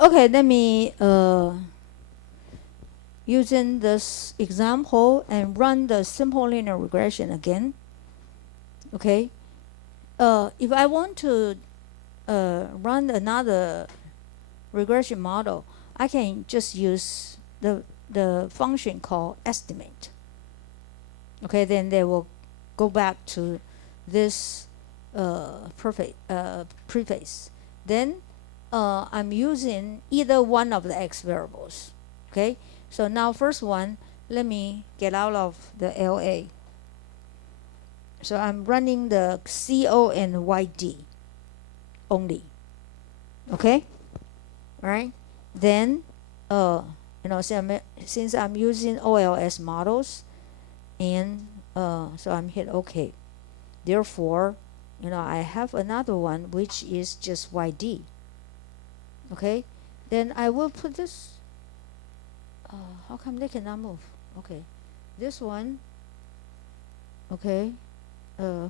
Okay, let me using this example and run the simple linear regression again. Okay, if I want to run another regression model, I can just use the function called estimate. Okay, then they will go back to this preface. Then I'm using either one of the x variables. Okay, so now first one, let me get out of the LA. So I'm running the CO and YD only. Okay, all right. Then since I'm using OLS models, and so I'm hit OK. Therefore, I have another one which is just YD. Okay, then I will put this. How come they cannot move? Okay, this one. Okay, uh,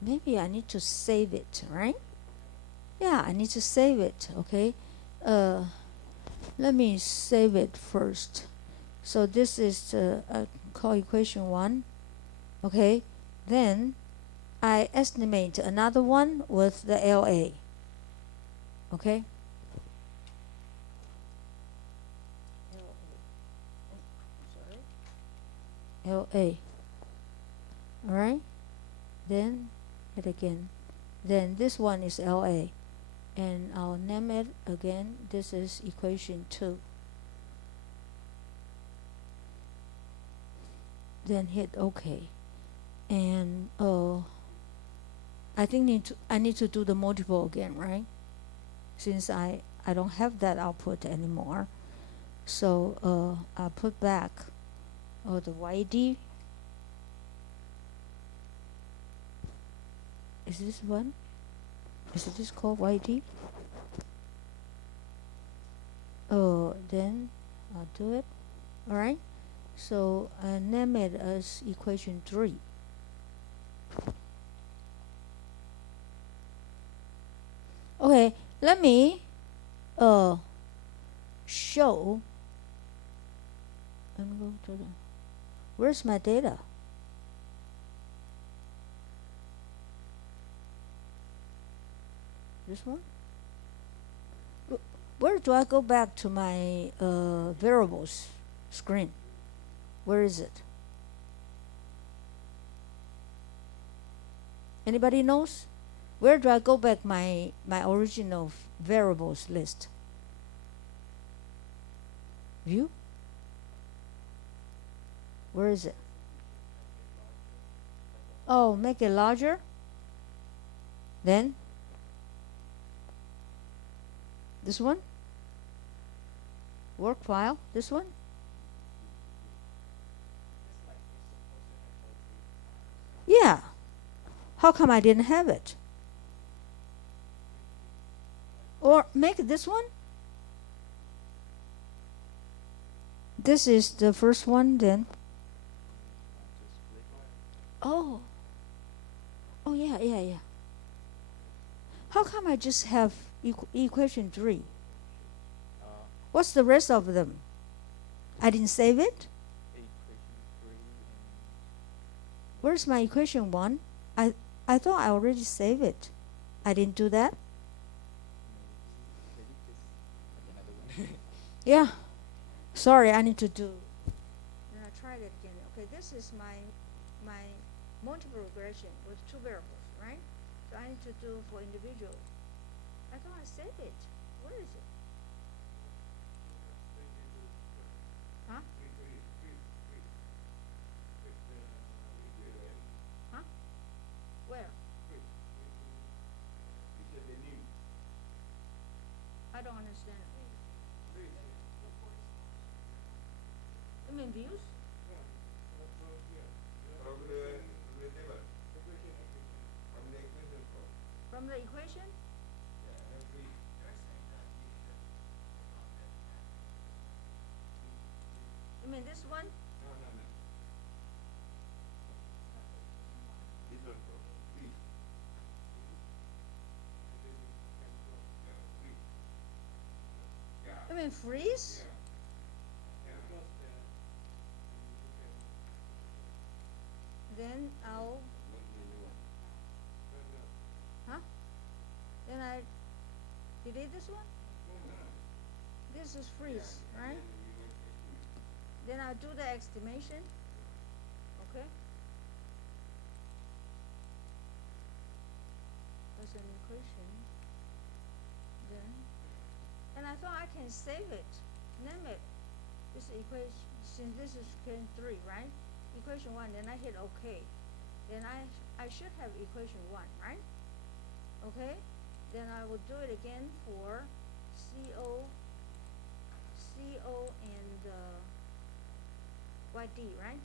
maybe I need to save it, right? Yeah, I need to save it. Okay, let me save it first. So this is call equation 1. Okay, then I estimate another one with the LA. Okay. LA. All right. Then it again. Then this one is LA, and I'll name it again. This is equation 2. Then hit OK. And I think I need to do the multiple again, right? Since I don't have that output anymore. So I put back the YD. Is this one? Is this called YD? Then I'll do it. All right. So I name it as equation 3. Okay, let me show. Let me go to the. Where's my data? This one? Where do I go back to my variables screen? Where is it? Anybody knows? Where do I go back my original variables list? View? Where is it? Oh, make it larger. Then this one? Work file? This one? Yeah. How come I didn't have it? Or make this one? This is the first one then. Oh. Oh yeah. How come I just have equation 3? What's the rest of them? I didn't save it? Where's my equation 1? I thought I already saved it. I didn't do that? Yeah. Sorry, I need to do. Then I tried it again. Okay, this is my multiple regression with 2 variables, right? So I need to do for individual. I thought I saved it. Where is it? Huh? Huh? Where? I don't understand. You mean views? From the equation? You mean this one? mean freeze? Then I'll, huh? Then I delete this one? This is freeze, right? Then I'll do the estimation, okay? That's an equation. Then, and I thought I can save it, name it. This equation, since this is equation 3, right? Equation 1, then I hit OK. Then I should have equation 1, right? Okay? Then I will do it again for CO and YD, right?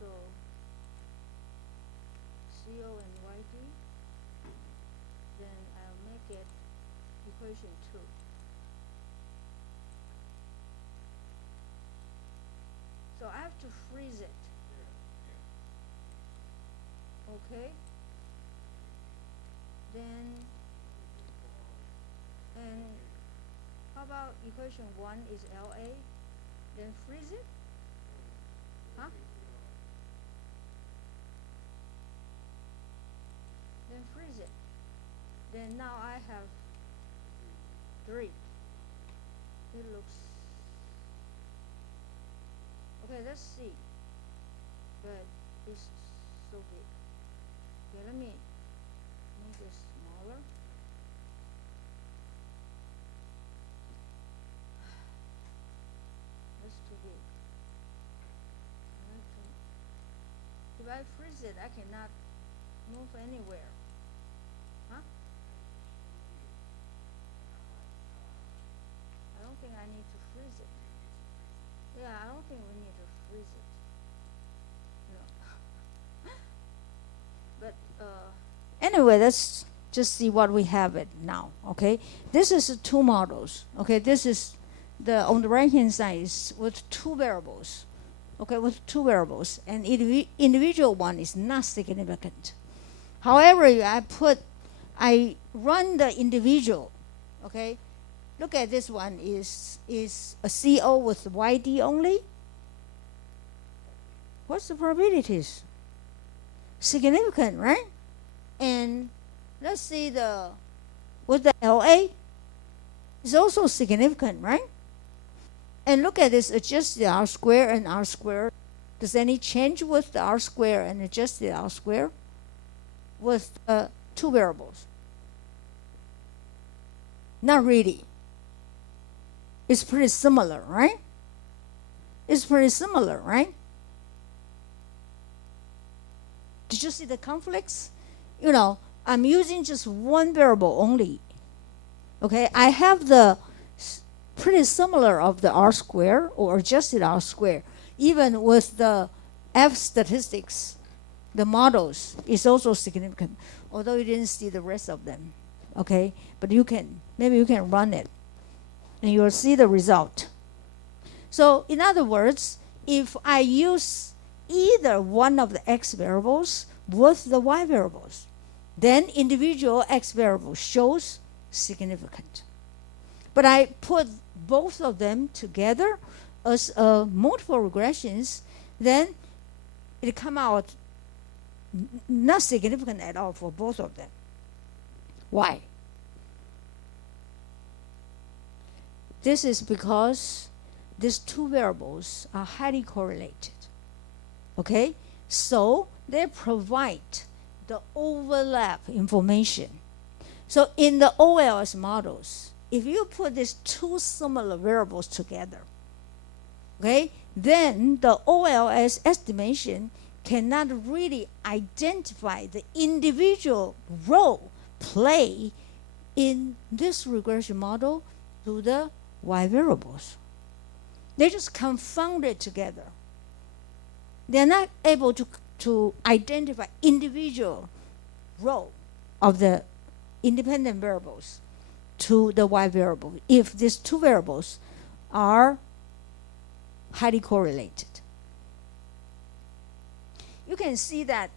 So CO and YD, then I'll make it equation 2. So I have to freeze it. Okay? Then, and how about equation 1 is LA? Then freeze it? Huh? Then freeze it. Then now I have 3. It looks, okay, let's see. But it's so big. Okay, let me make it smaller. That's too big. If I freeze it, I cannot move anywhere. Huh? I don't think I need to freeze it. Yeah, I don't think we need to freeze it. No. But anyway, let's just see what we have it now. Okay, this is 2 models. Okay, this is the on the right hand side is with 2 variables. Okay, with 2 variables, and individual one is not significant. However, I run the individual. Okay, look at this one is a CO with YD only. What's the probabilities? Significant, right? And let's see with the LA, it's also significant, right? And look at this, adjusted R square and R square. Does any change with the R square and adjusted R square with 2 variables? Not really. It's pretty similar, right? It's pretty similar, right? Did you see the conflicts? You know, I'm using just 1 variable only. Okay, I have the pretty similar of the R square or adjusted R square. Even with the F statistics, the models is also significant, although you didn't see the rest of them. Okay, but maybe you can run it and you'll see the result. So in other words, if I use either one of the X variables with the Y variables, then individual X variable shows significant. But I put both of them together as multiple regressions, then it come out not significant at all for both of them. Why? This is because these 2 variables are highly correlated. Okay? So they provide the overlap information. So in the OLS models, if you put these 2 similar variables together, okay, then the OLS estimation cannot really identify the individual role play in this regression model to the Y variables. They just confound it together. They're not able to identify individual role of the independent variables to the Y variable if these 2 variables are highly correlated. You can see that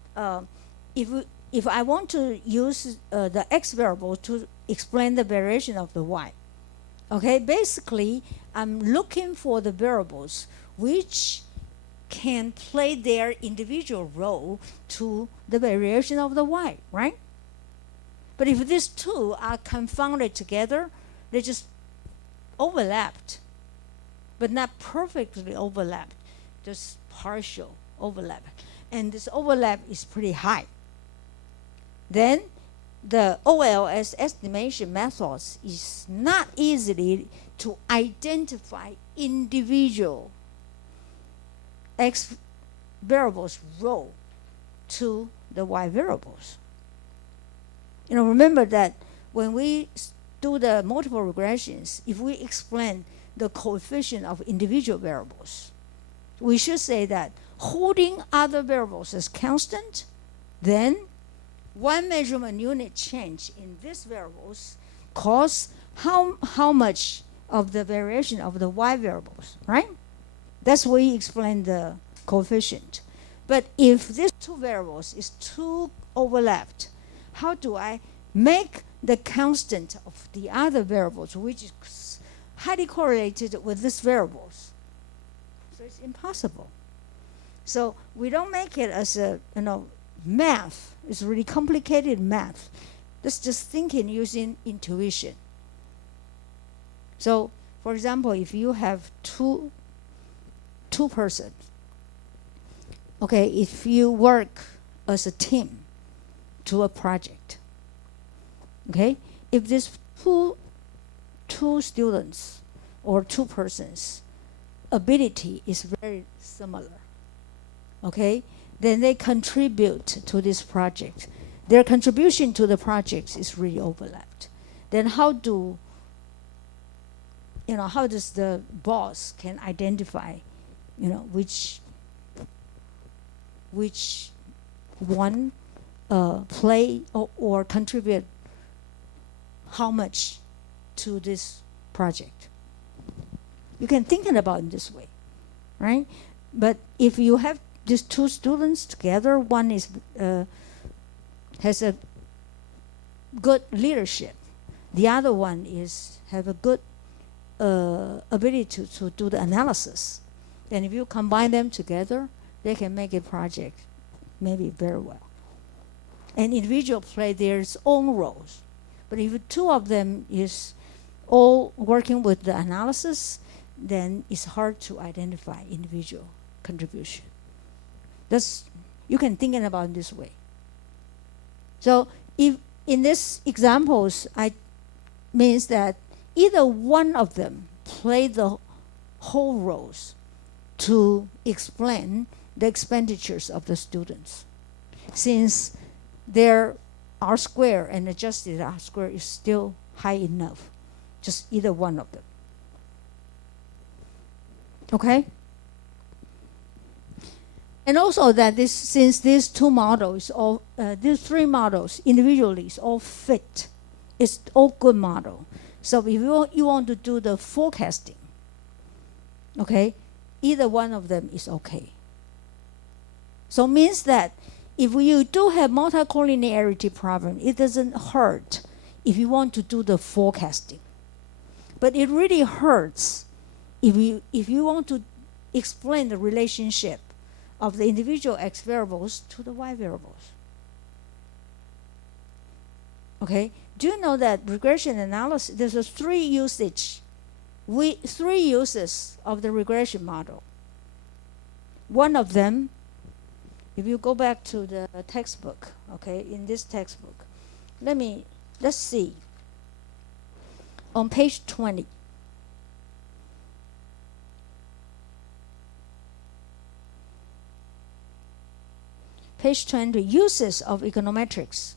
if if I want to use the x variable to explain the variation of the y, okay, basically I'm looking for the variables which can play their individual role to the variation of the y, right? But if these two are confounded together, they just overlapped, but not perfectly overlapped, just partial overlap. And this overlap is pretty high. Then the OLS estimation methods is not easily to identify individual x variables role to the y variables. Remember that when we do the multiple regressions, if we explain the coefficient of individual variables, we should say that holding other variables as constant, then one measurement unit change in these variables cause how much of the variation of the y variables, right? That's why we explain the coefficient. But if these two variables is too overlapped, how do I make the constant of the other variables, which is highly correlated with these variables? So it's impossible. So we don't make it as a math. It's really complicated math. That's just thinking using intuition. So, for example, if you have two persons, okay, if you work as a team to a project, okay, if these two students or two persons ability is very similar, okay, then they contribute to this project. Their contribution to the project is really overlapped. Then how does the boss can identify, which one play or contribute how much to this project? You can think about it this way, right? But if you have these two students together, one is has a good leadership, the other one have a good ability to do the analysis. Then if you combine them together, they can make a project maybe very well. And individual play their own roles. But if two of them is all working with the analysis, then it's hard to identify individual contribution. You can think about it this way. So if in these examples, I means that either one of them play the whole roles to explain the expenditures of the students, since their R square and adjusted R square is still high enough, just either one of them. Okay? And also that since these two models, these three models individually is all fit, it's all good model. So if you want to do the forecasting, okay, either one of them is okay. So means that if you do have multicollinearity problem, it doesn't hurt if you want to do the forecasting. But it really hurts if you want to explain the relationship of the individual x variables to the y variables. Okay? Do you know that regression analysis, there's three uses of the regression model. One of them, if you go back to the textbook, okay, in this textbook, let's see. On page 20. Page 20, uses of econometrics.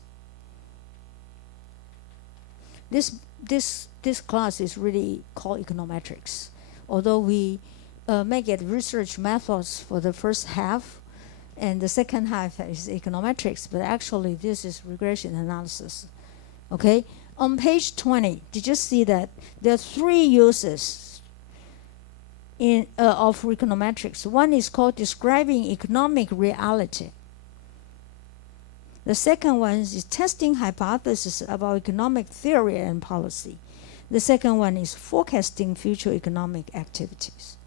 This class is really called econometrics. Although we make it research methods for the first half, and the second half is econometrics, but actually this is regression analysis. Okay? On page 20, did you see that there are three uses of econometrics? One is called describing economic reality. The second one is testing hypothesis about economic theory and policy. The second one is forecasting future economic activities.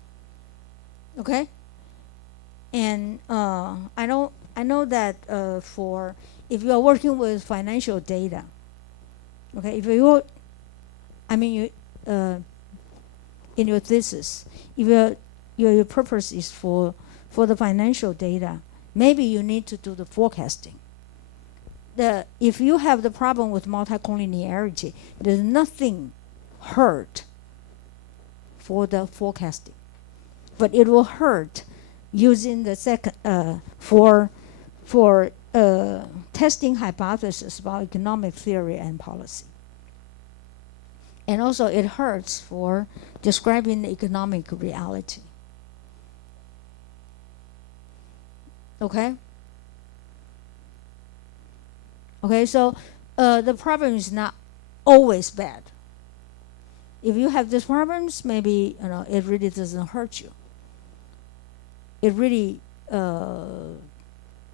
Okay? And I know that for if you are working with financial data, okay, if you, I mean, you in your thesis, if your purpose is for the financial data, maybe you need to do the forecasting. If you have the problem with multicollinearity, there's nothing hurt for the forecasting, but it will hurt using the second for testing hypothesis about economic theory and policy. And also it hurts for describing the economic reality. Okay? Okay, so the problem is not always bad. If you have these problems, maybe it really doesn't hurt you. It really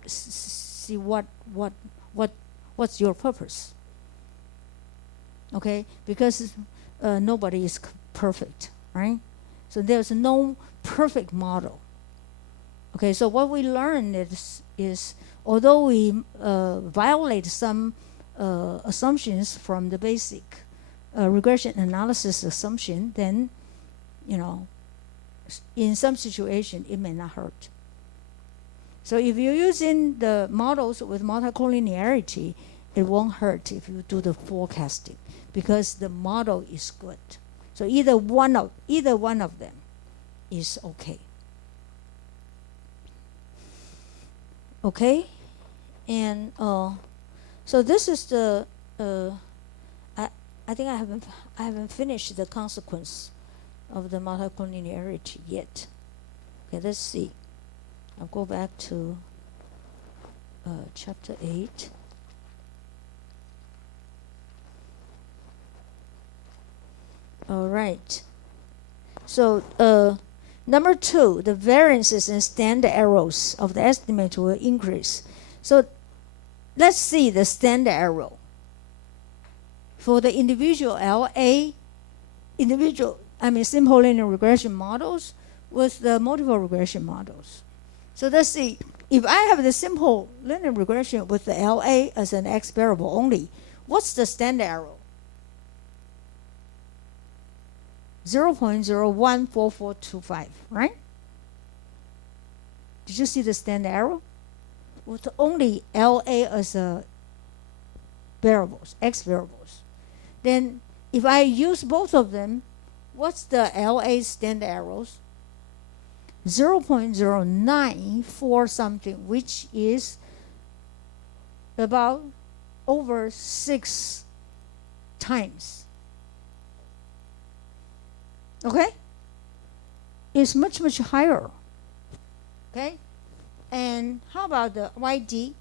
see what's your purpose. Okay, because nobody is perfect, right? So there's no perfect model. Okay, so what we learn is although we violate some assumptions from the basic regression analysis assumption, then in some situation it may not hurt. So if you're using the models with multicollinearity, it won't hurt if you do the forecasting because the model is good. So either one of them is okay. Okay, and so this is the I think I haven't finished the consequence of the multicollinearity yet. Okay, let's see. I'll go back to chapter 8. All right. So number 2, the variances and standard errors of the estimate will increase. So let's see the standard error. For the individual simple linear regression models with the multiple regression models. So let's see, if I have the simple linear regression with the LA as an X variable only, what's the standard error? 0.014425, right? Did you see the standard error? With only LA as a variables, X variables. Then if I use both of them, what's the LA standard errors? 0.094 something, which is about over 6 times. Okay? It's much, much higher. Okay? And how about the YD?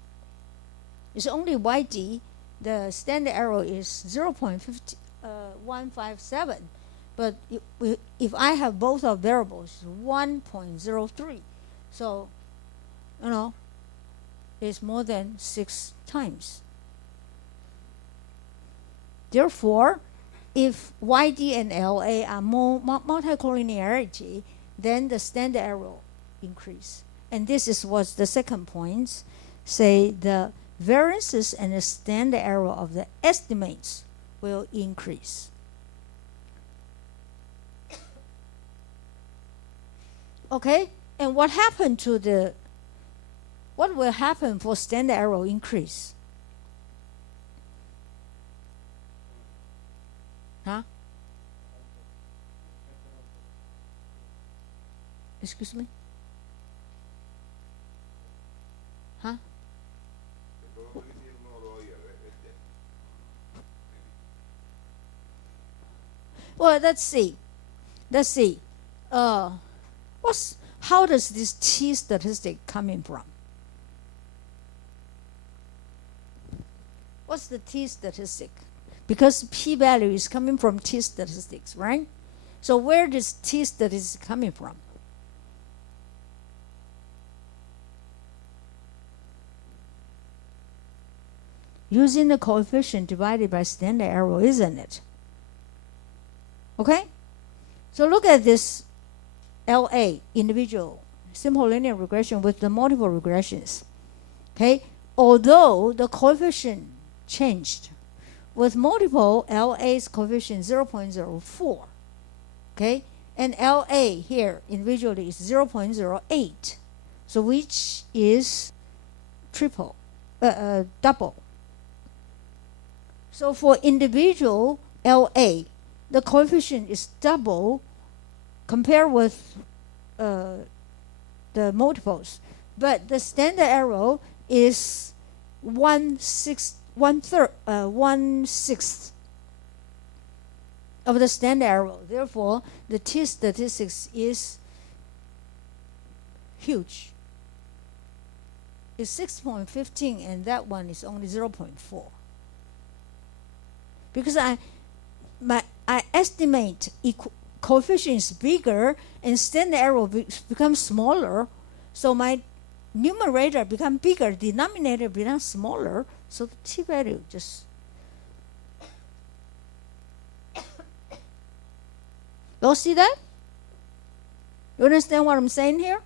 It's only YD. The standard error is 0.157. But if I have both of variables, 1.03. So, it's more than 6 times. Therefore, if YD and LA are more multicollinearity, then the standard error increase. And this is what the second point, say the variances and the standard error of the estimates will increase. Okay, and what will happen for standard error increase? Huh? Excuse me? Huh? Well, let's see. How does this T statistic coming from? What's the T statistic? Because p-value is coming from T statistics, right? So where is T statistic coming from? using the coefficient divided by standard error, isn't it? Okay? So look at this LA, individual simple linear regression with the multiple regressions. Okay? Although the coefficient changed, with multiple, LA's coefficient 0.04. Okay? And LA here individually is 0.08. So which is double. So for individual LA, the coefficient is double compared with the multiples. But the standard error is 1/6 of the standard error. Therefore, the t statistics is huge. It's 6.15, and that one is only 0.4. Because I estimate coefficient is bigger and standard error becomes smaller, so my numerator becomes bigger, denominator becomes smaller, so the t-value just... You all see that? You understand what I'm saying here?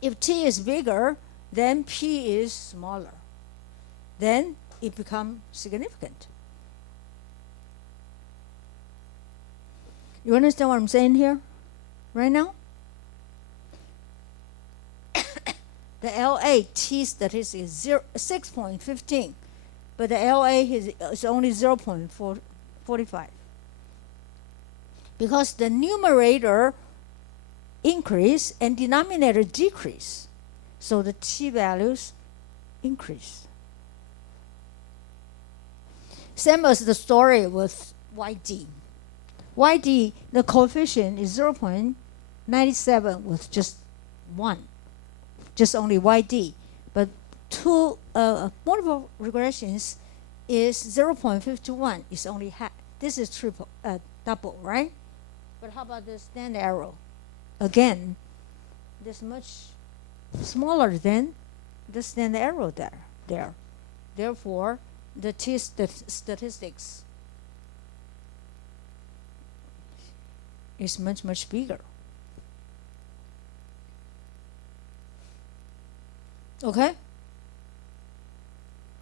If t is bigger, then p is smaller. Then it becomes significant. You understand what I'm saying here right now? The LA t statistic is 6.15, but the LA is only 0.45. Because the numerator increase and denominator decrease, so the t-values increase. Same as the story with YD. YD, the coefficient is 0.97 with just 1, just only YD. But two multiple regressions is 0.51, it's only half. This is double, right? But how about the standard error? Again, this much smaller than the standard error there. Therefore, the t statistics is much bigger. Okay?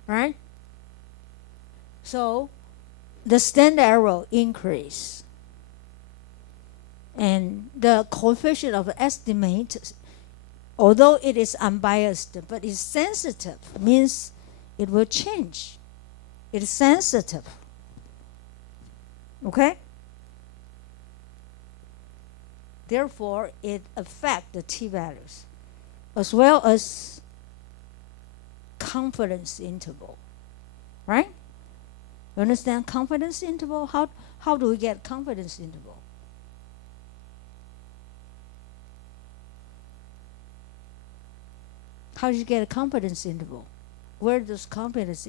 Right? So the standard error increase, and the coefficient of estimate, although it is unbiased, but it's sensitive, means it will change. It's sensitive. Okay? Therefore, it affects the t-values as well as confidence interval. Right? You understand confidence interval? How do we get confidence interval? How do you get a confidence interval? Where does confidence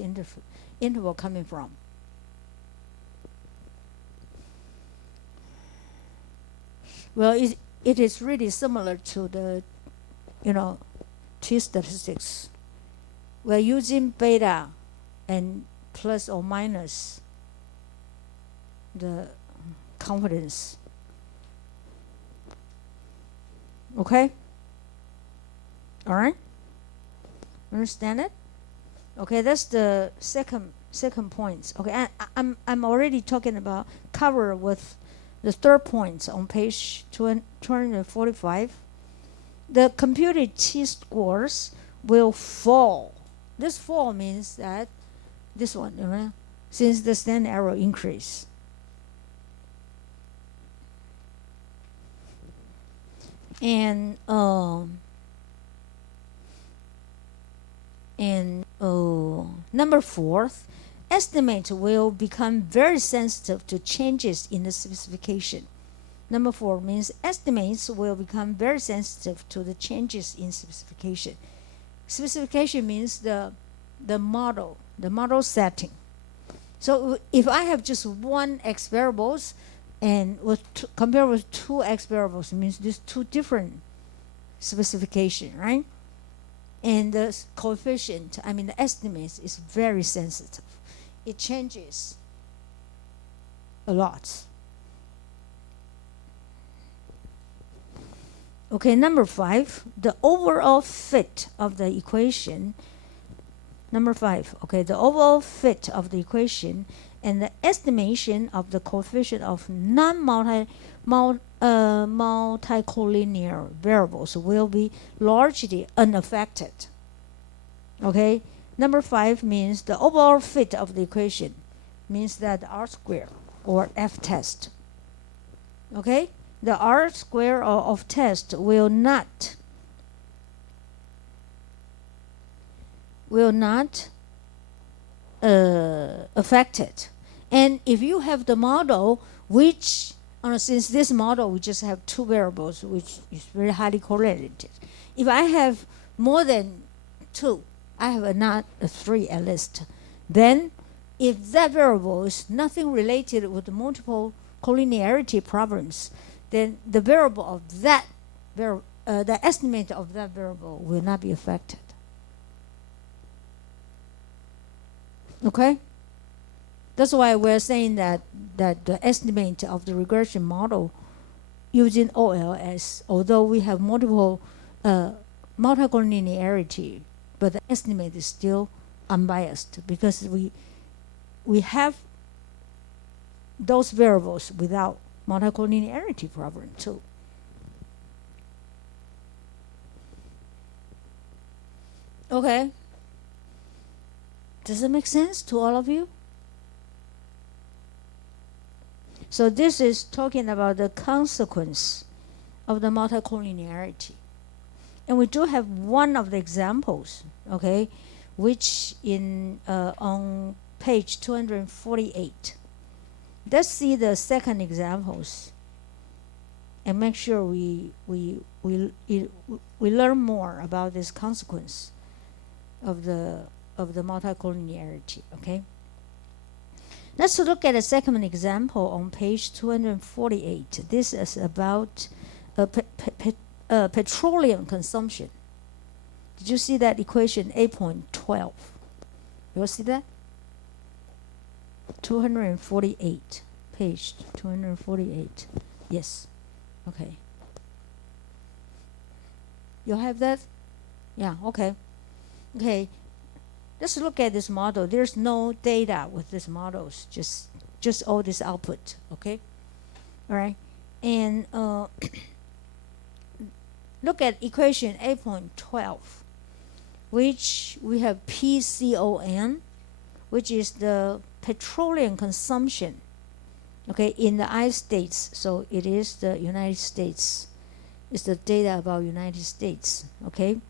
interval coming from? Well, it is really similar to the, t statistics. We're using beta and plus or minus the confidence. Okay? All right? Understand it? Okay, that's the second point. Okay, I'm already talking about cover with the third point on page 245. The computed t-scores will fall. This fall means that this one, since the standard error increase. And number 4, estimate will become very sensitive to changes in the specification. Number 4 means estimates will become very sensitive to the changes in specification. Specification means the model setting. So if I have just one x variables and compare with 2 x variables, it means there's 2 different specification, right? And the coefficient, I mean the estimate, is very sensitive. It changes a lot. Okay, number 5, the overall fit of the equation. Number 5, okay, the overall fit of the equation and the estimation of the coefficient of multicollinear variables will be largely unaffected. Okay, number 5 means the overall fit of the equation means that R square or F test. Okay, the R square of test will not affect it. And if you have the model, which since this model we just have 2 variables, which is very highly correlated. If I have more than 2, I have not 3 at least. Then, if that variable is nothing related with the multiple collinearity problems, then the variable of that the estimate of that variable will not be affected. Okay, that's why we're saying that the estimate of the regression model using OLS, although we have multiple multicollinearity, but the estimate is still unbiased because we have those variables without multicollinearity problem too. Okay. Does it make sense to all of you? So this is talking about the consequence of the multicollinearity. And we do have one of the examples, okay, which in on page 248. Let's see the second examples and make sure we learn more about this consequence of the multicollinearity. Okay, let's look at a second example on page 248. This is about petroleum consumption. Did you see that equation 8.12? You see that? 248, page 248. Yes. Okay. You have that? Yeah, okay. Okay. Let's look at this model. There's no data with these models, just all this output, okay? All right. And look at equation 8.12, which we have PCON, which is the petroleum consumption, okay, in the United States. So it is the United States. It's the data about United States, okay?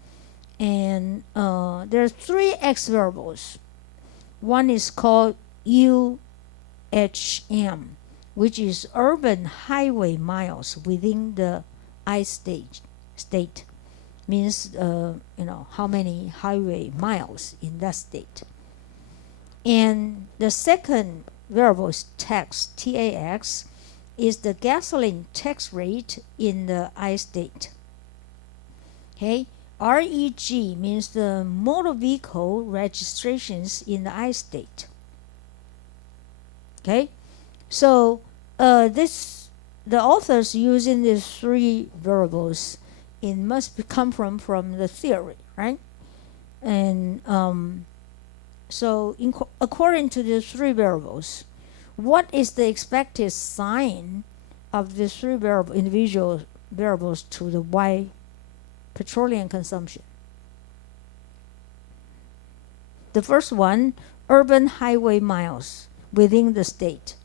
And there are 3 X variables. One is called UHM, which is urban highway miles within the I state. Means how many highway miles in that state. And the second variable is tax, TAX, is the gasoline tax rate in the I state. Okay, REG means the motor vehicle registrations in the I state. Okay, so the authors using these 3 variables, it must come from the theory, right? And so according to the 3 variables, what is the expected sign of the 3 individual variables to the Y petroleum consumption? The first one, urban highway miles within the state.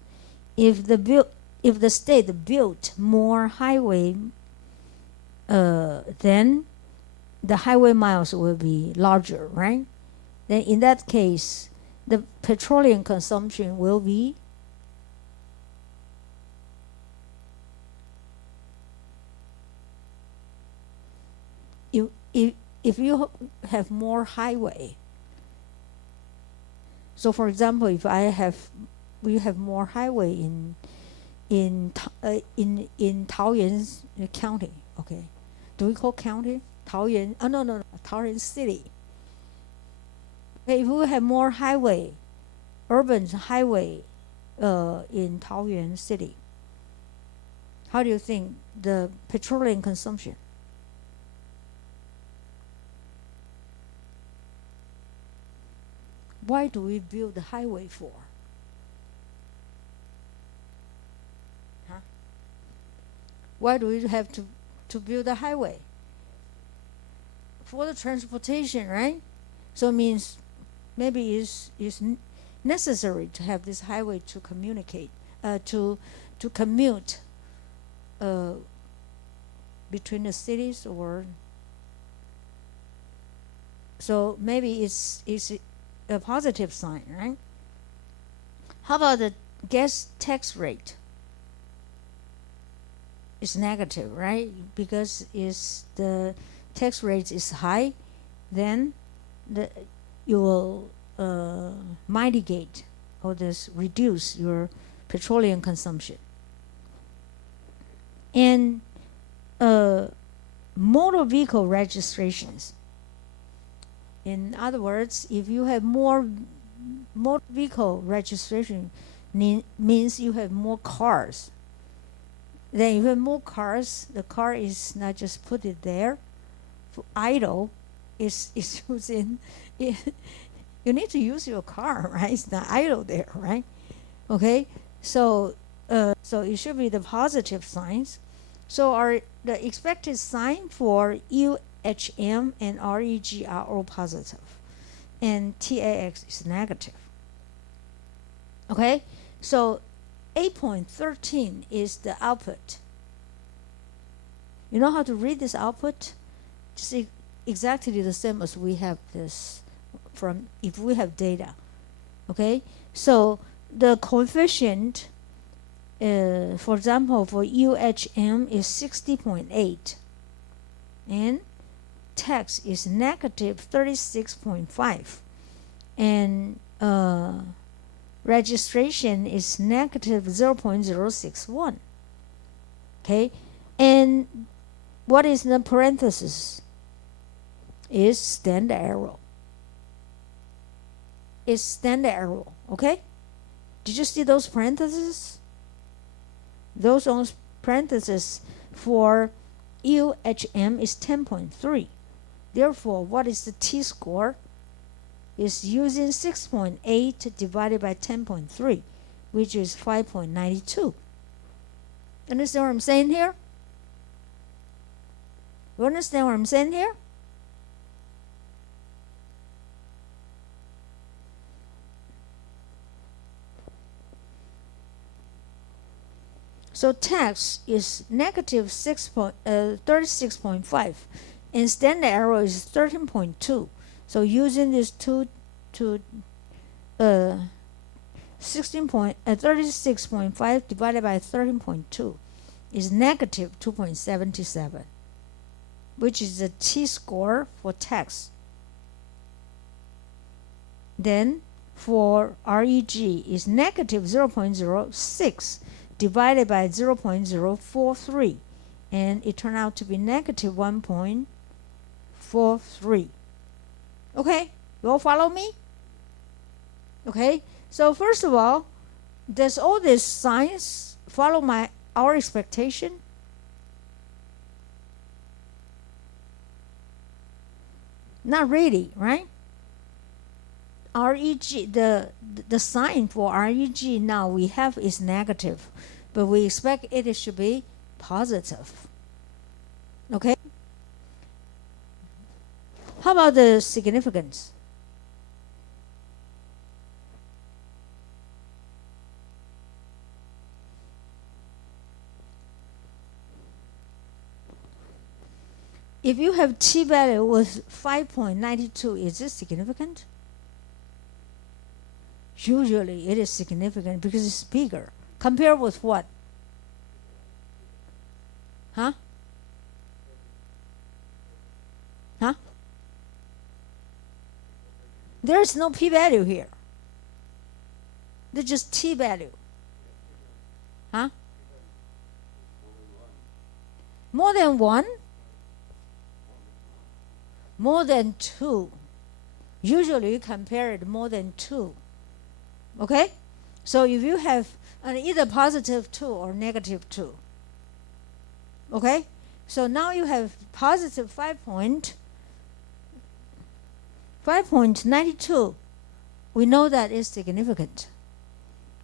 If the state built more highway, then the highway miles will be larger, right? Then in that case, the petroleum consumption will be if you have more highway. So for example, if we have more highway in Taoyuan County, okay. Do we call county? Taoyuan, no, Taoyuan City. Okay, if we have more highway, urban highway in Taoyuan City, how do you think the petroleum consumption? Why do we build the highway for? Huh? Why do we have to build a highway? For the transportation, right? So it means maybe it's necessary to have this highway to communicate, to commute between the cities, or so maybe it's a positive sign, right? How about the gas tax rate? It's negative, right? Because the tax rate is high, then you will mitigate or reduce your petroleum consumption. And motor vehicle registrations. In other words, if you have more motor vehicle registration, means you have more cars. Then if you have more cars, the car is not just put it there for idle, it's using it, you need to use your car, right? It's not idle there, right? Okay, so it should be the positive signs. So the expected sign for UHM and REG are all positive, and TAX is negative. Okay, so 8.13 is the output. You know how to read this output? Just exactly the same as we have this from if we have data. Okay, so the coefficient, for example, for UHM is 60.8, and tax is negative 36.5, and registration is negative 0.061. Okay, and what is the parenthesis? Is standard error. Is standard error. Okay, did you see those parentheses? Those parentheses for UHM is 10.3. Therefore, what is the t-score? Is using 6.8 divided by 10.3, which is 5.92. Understand what I'm saying here? You understand what I'm saying here? So tax is negative 36.5, and standard error is 13.2. So using these two to 36.5 divided by 13.2 is negative 2.77, which is the t-score for tax. Then for REG is negative 0.06 divided by 0.043, and it turned out to be negative 1.43. Okay, you all follow me? Okay, so first of all, does all this science follow our expectation? Not really, right? REG, the sign for REG now we have is negative, but we expect it should be positive. Okay? How about the significance? If you have t-value with 5.92, is this significant? Usually it is significant because it's bigger. Compared with what? Huh? Huh? There's no p-value here. There's just t-value. Huh? More than 1? more than 2. Usually you compare it more than 2. Okay? So if you have either positive 2 or negative 2. Okay? So now you have positive 5.92. We know that is significant.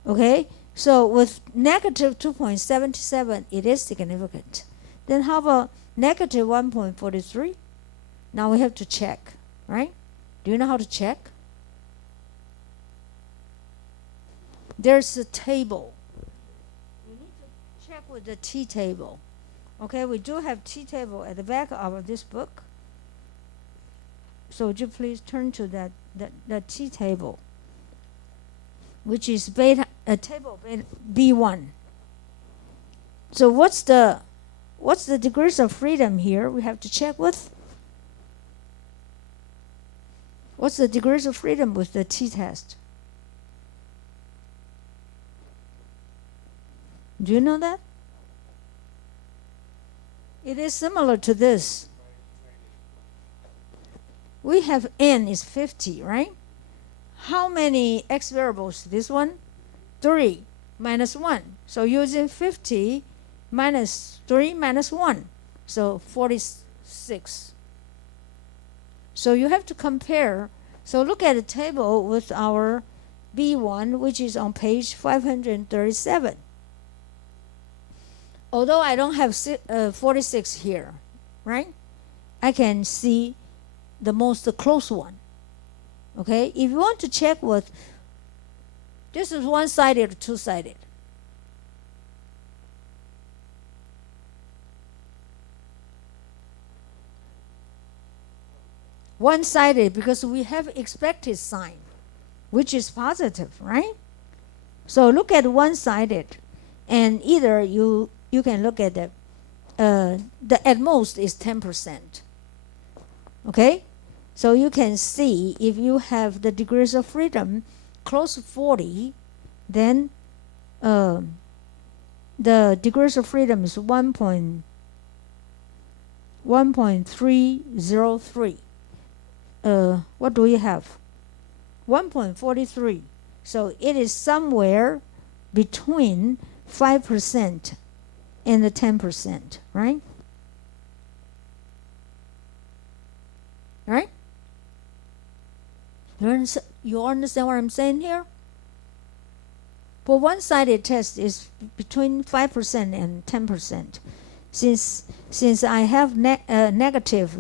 Okay? So with negative 2.77, it is significant. Then how about negative 1.43? Now we have to check, right? Do you know how to check? There's a table. We need to check with the T table. Okay, we do have T table at the back of this book. So would you please turn to that T table, which is table B1. So what's the degrees of freedom here we have to check with? What's the degrees of freedom with the t-test? Do you know that? It is similar to this. We have n is 50, right? How many x variables? This one? 3 minus 1. So using 50 minus 3 minus 1. So 46. So you have to compare. So look at the table with our B1, which is on page 537. Although I don't have 46 here, right? I can see the most close one. Okay, if you want to check with, this is one-sided or two-sided? One-sided, because we have expected sign, which is positive, right? So look at one-sided, and either you can look at the at most is 10%. Okay, so you can see if you have the degrees of freedom close to 40, then the degrees of freedom is 1.303. What do we have? 1.43. So it is somewhere between 5% and the 10%, right? Right? You understand what I'm saying here? For one-sided test is between 5% and 10%. Since I have negative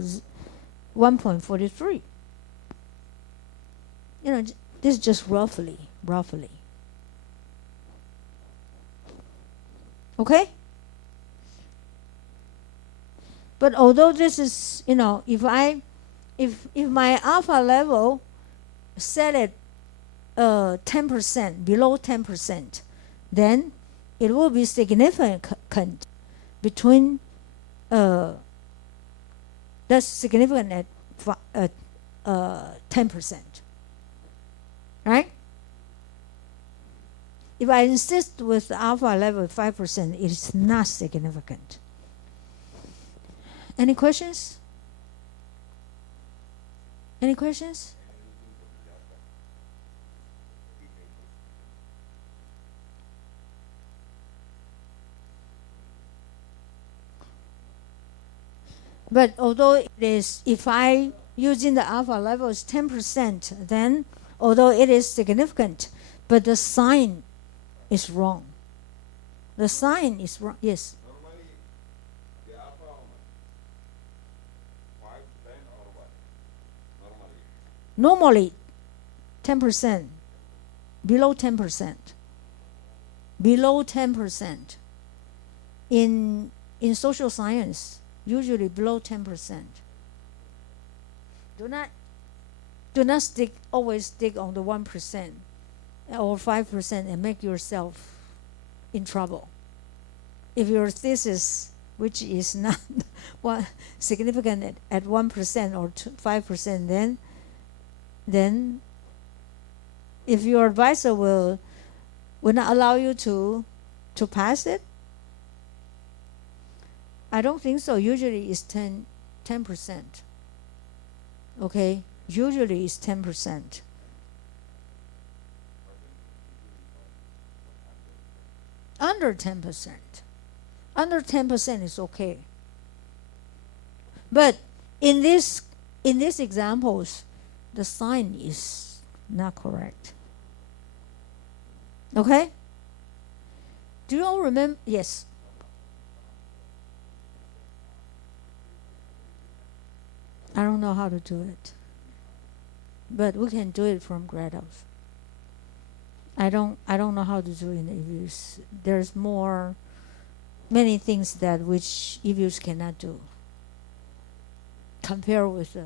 1.43. You know, this is just roughly. Okay? But although this is, you know, if my alpha level set at 10%, below 10%, then it will be significant between that's significant at 10%, right? If I insist with alpha level 5%, it is not significant. Any questions? Any questions? But although it is, if I using the alpha level is 10%, then although it is significant, but the sign is wrong. The sign is wrong. Yes. Normally, the alpha 5, 10 or what? Normally 10%, below 10%. Below 10%. In social science, usually below 10%. Do not always stick on the 1% or 5% and make yourself in trouble. If your thesis, which is not significant at 1% or 5%, then if your advisor will not allow you to pass it, I don't think so. Usually it's 10%. Okay, usually it's 10%. Under 10%. Under 10% is okay. But in this in these examples, the sign is not correct. Okay? Do you all remember? Yes. I don't know how to do it. But we can do it from Grados. I don't know how to do it in EViews. There's many things that which EViews cannot do. Compare with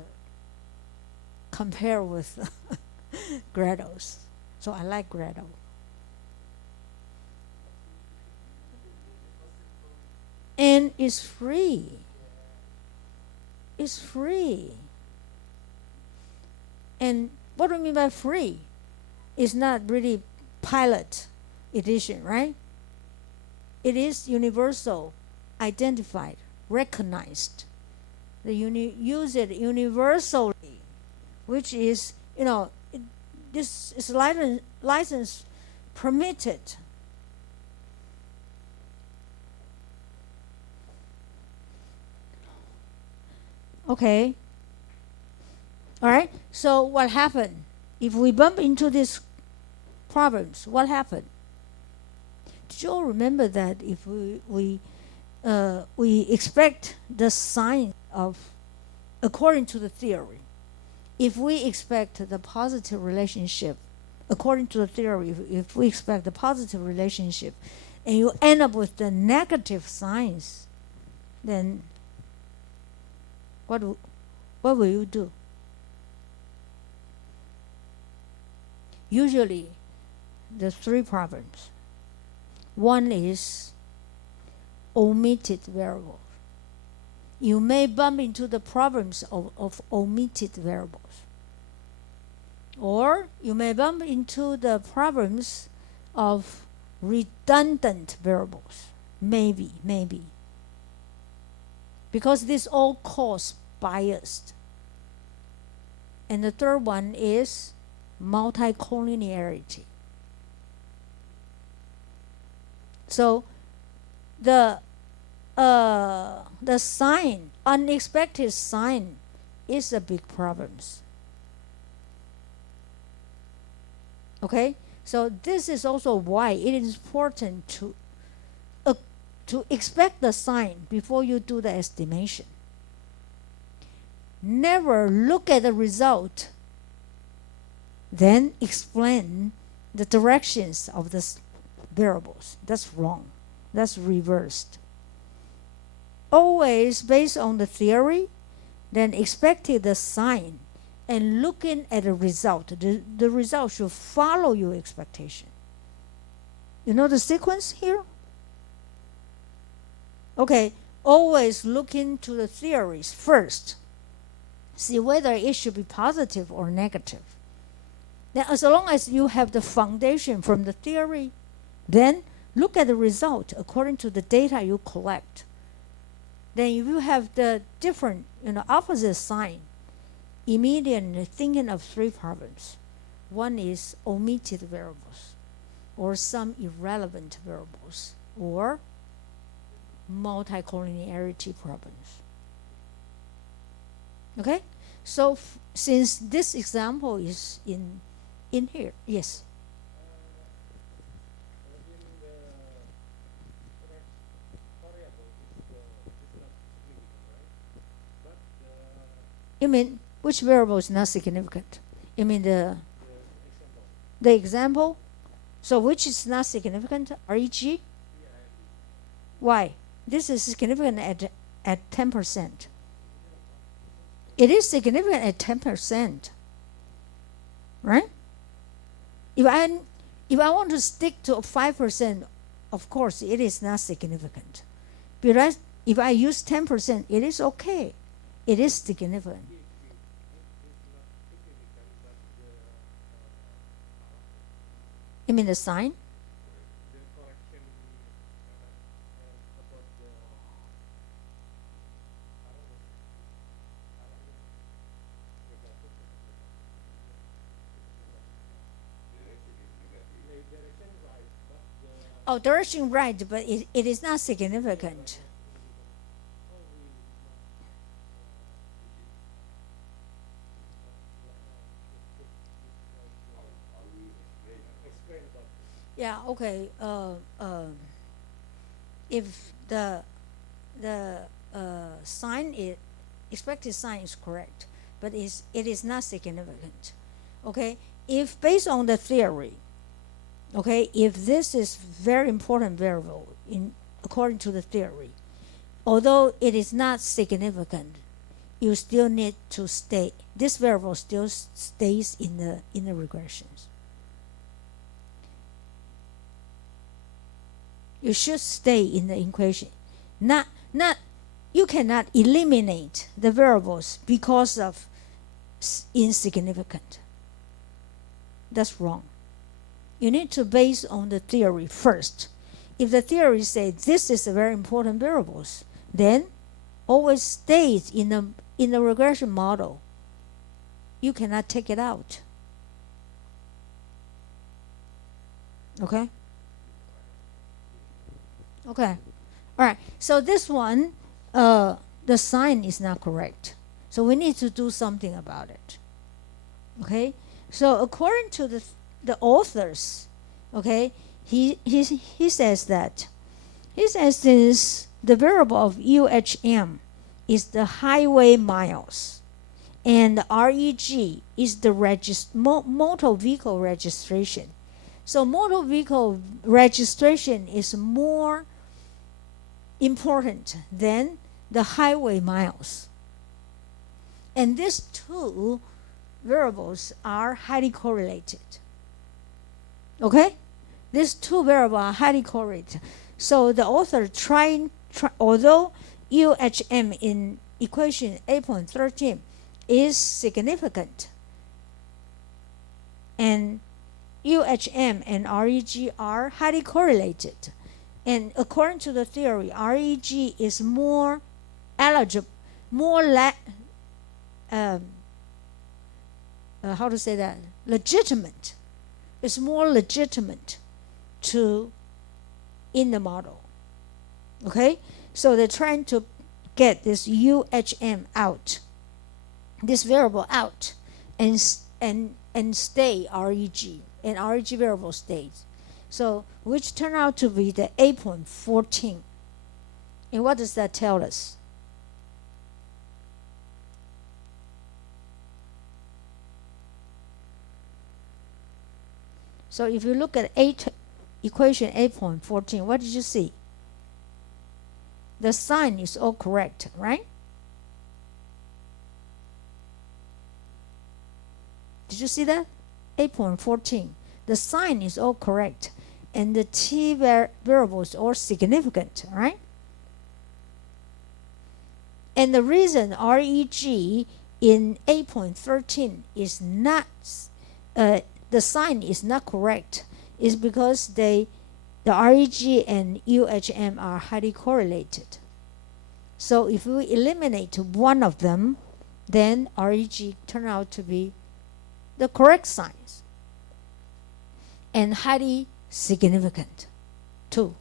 Grados. So I like Grado. And it's free. It's free. And what do I mean by free? It's not really pilot edition, right? It is universal, identified, recognized. Use it universally, which is, this is license permitted. Okay. All right. So what happened? If we bump into these problems, what happened? Did you all remember that if we expect the sign of, according to the theory, if we expect the positive relationship, according to the theory, if we expect the positive relationship, and you end up with the negative signs, then what will you do? Usually, the three problems. One is omitted variables. You may bump into the problems of omitted variables. Or you may bump into the problems of redundant variables. Maybe. Because this all cause biased. And the third one is multicollinearity. So the sign, unexpected sign, is a big problem. Okay, so this is also why it is important to expect the sign before you do the estimation. Never look at the result, then explain the directions of the variables. That's wrong. That's reversed. Always based on the theory, then expecting the sign and looking at the result. The result should follow your expectation. You know the sequence here? Okay, always look into the theories first. See whether it should be positive or negative. Then as long as you have the foundation from the theory, then look at the result according to the data you collect. Then if you have the different, opposite sign, immediately thinking of three problems. One is omitted variables, or some irrelevant variables, or multicollinearity problems. Okay? So since this example is in here, yes. You mean which variable is not significant? You mean the example? So which is not significant? REG? Why? This is significant at 10%. It is significant at 10%. Right? If I want to stick to 5%, of course it is not significant. But if I use 10%, it is okay. It is significant. You mean the sign? Oh, direction right, but it is not significant. Yeah, okay. If the sign is expected sign is correct, but it is not significant. Okay, if based on the theory, okay, if this is very important variable in according to the theory, although it is not significant, you still need to stay. This variable still stays in the regressions. You should stay in the equation. Not you cannot eliminate the variables because of insignificant. That's wrong. You need to base on the theory first. If the theory says this is a very important variables, then always stays in the regression model. You cannot take it out. Okay? Okay. All right. So this one, the sign is not correct. So we need to do something about it. Okay. So according to the authors, okay, he says that since the variable of UHM is the highway miles, and REG is the motor vehicle registration. So motor vehicle registration is more important than the highway miles. And these two variables are highly correlated. Okay? These two variables are highly correlated. So the author although UHM in equation 8.13 is significant, and UHM and REG are highly correlated, and according to the theory, REG is more eligible, how to say that, legitimate. It's more legitimate to in the model. Okay, so they're trying to get this UHM out, this variable out, and stay REG, and REG variable stays. So which turned out to be the 8.14. And what does that tell us? So if you look at equation 8.14, what did you see? The sign is all correct, right? Did you see that? 8.14. The sign is all correct, and the t variables are significant, right? And the reason REG in 8.13 is not, the sign is not correct, is because the REG and UHM are highly correlated. So if we eliminate one of them, then REG turn out to be the correct signs and highly significant too.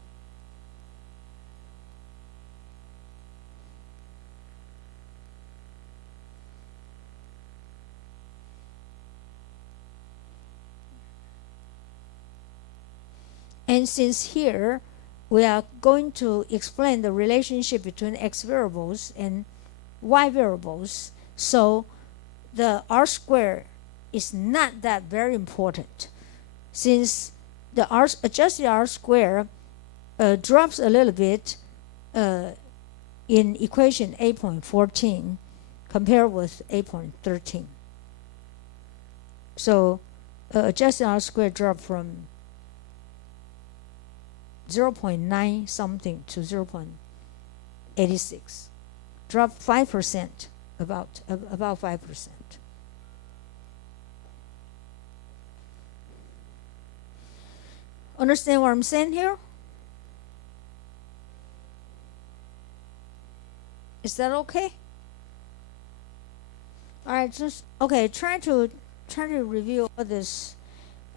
And since here we are going to explain the relationship between x variables and y variables, so the r squared is not that very important, since the adjusted r squared drops a little bit in equation 8.14 compared with 8.13. So adjusted r squared dropped from 0.9 something to 0.86, dropped 5%, about 5%. Understand what I'm saying here? Is that okay? All right, just okay. Try to review all this,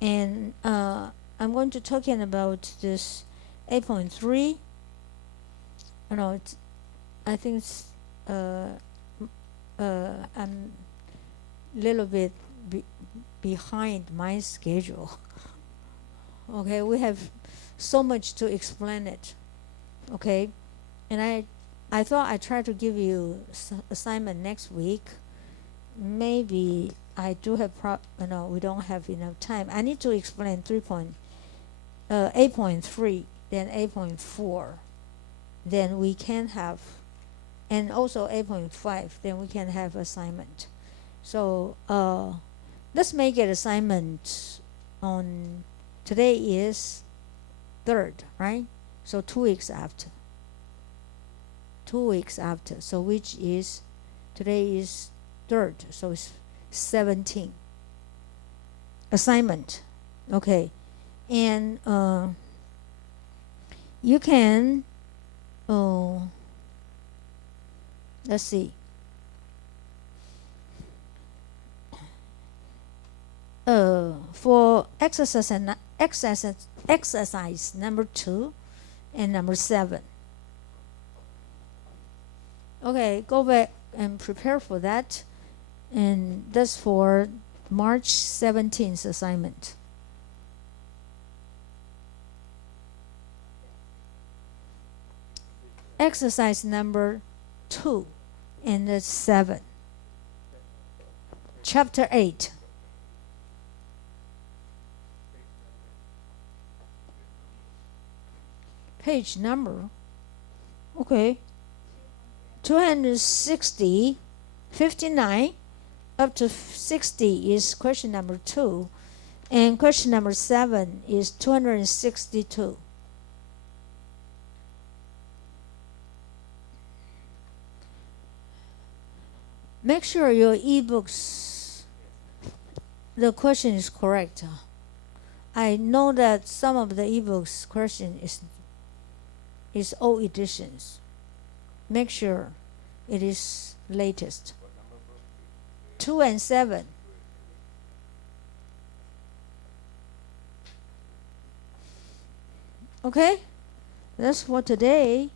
and I'm going to talking about this 8.3. I think it's, I'm a little bit behind my schedule. Okay, we have so much to explain it. Okay, and I thought I'd try to give you assignment next week. Maybe I do have we don't have enough time. I need to explain 8.3, then 8.4, then we can have, and also 8.5, then we can have assignment. So let's make it assignment on, today is 3rd, right? So 2 weeks after. 2 weeks after. So which is, today is 3rd, so it's 17. Assignment. Okay. And you can, let's see. For exercise number 2 and number 7. Okay, go back and prepare for that. And that's for March 17th assignment. Exercise number 2 and 7. Chapter 8. Page number. Okay. 260, 59, up to 60 is question number 2. And question number 7 is 262. Make sure your ebooks, the question is correct. I know that some of the ebooks question is old editions. Make sure it is latest. 2 and 7. Okay, that's for today.